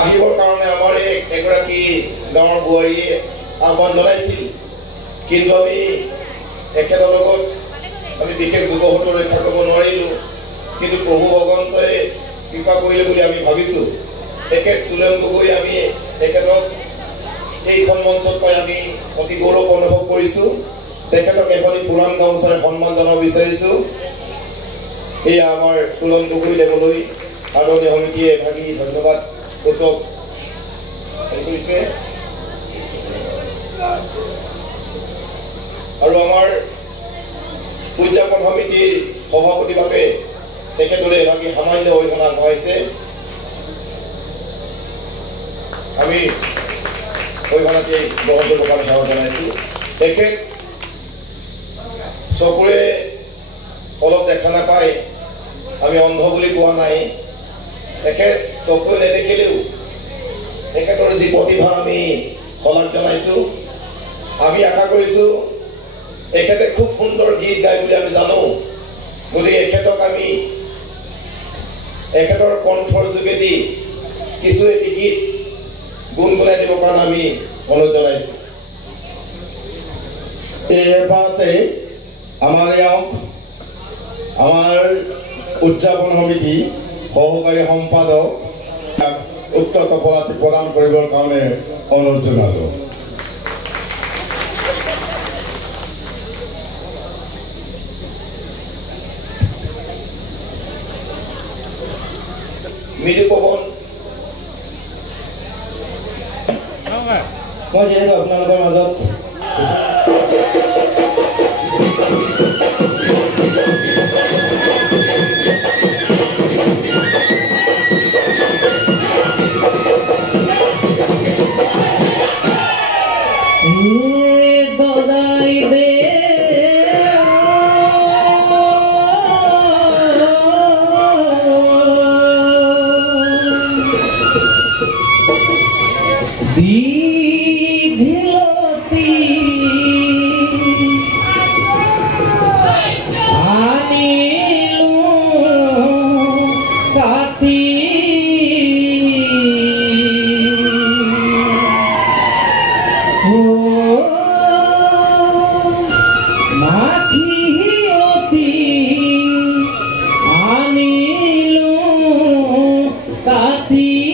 আহিবৰ কাৰণে আমাৰ এগৰাকী গাঁৱৰ বোৱাৰীয়ে আহ্বান জনাইছিল, কিন্তু আমি এখেতৰ লগত আমি বিশেষ যোগসূত্ৰ ৰক্ষা কৰিব নোৱাৰিলোঁ। কিন্তু প্ৰভু ভগৱন্তই কৃপা কৰিলে বুলি আমি ভাবিছোঁ। তেখেত তুলেন গগৈ, আমি তেখেতক এইখন মঞ্চত পাই আমি অতি গৌৰৱ অনুভৱ কৰিছোঁ। তেখেতক এখনি পুৰাণ গামোচাৰে সন্মান জনাব বিচাৰিছোঁ। এয়া আমাৰ তুলন গগৈ দেৱলৈ আদৰণীয় সমিতিয়ে ভাগি ধন্যবাদ সূচক কৰিছে। আৰু আমাৰ উদযাপন সমিতিৰ সভাপতিভাৱে তেখেতলৈ এভাগী সামান্য অৰিহণা আগবঢ়াইছে। আমি অৰিহণাটি গ্ৰহণ কৰিবৰ কাৰণে সেৱা জনাইছোঁ। তেখেত চকুৰে অলপ দেখা নাপায়, আমি অন্ধ বুলি কোৱা নাই। তেখেত চকুৰে নেদেখিলেও তেখেতৰ যি প্ৰতিভা আমি শলাগ জনাইছোঁ। আমি আশা কৰিছোঁ তেখেতে খুব সুন্দৰ গীত গায় বুলি আমি জানো। গতিকে এখেতক আমি এখেতৰ কণ্ঠৰ যোগেদি কিছু এটি গীত গুণগুণাই দিবৰ কাৰণে আমি অনুৰোধ জনাইছোঁ। এই এপাতে আমাৰ ইয়াত আমাৰ উদযাপন সমিতি সহকাৰী সম্পাদক উক্ত টপলাটি প্ৰদান কৰিবৰ কাৰণে অনুৰোধ জনালোঁ। মৃদু পৱন, মই যিহেতু আপোনালোকৰ মাজত Ati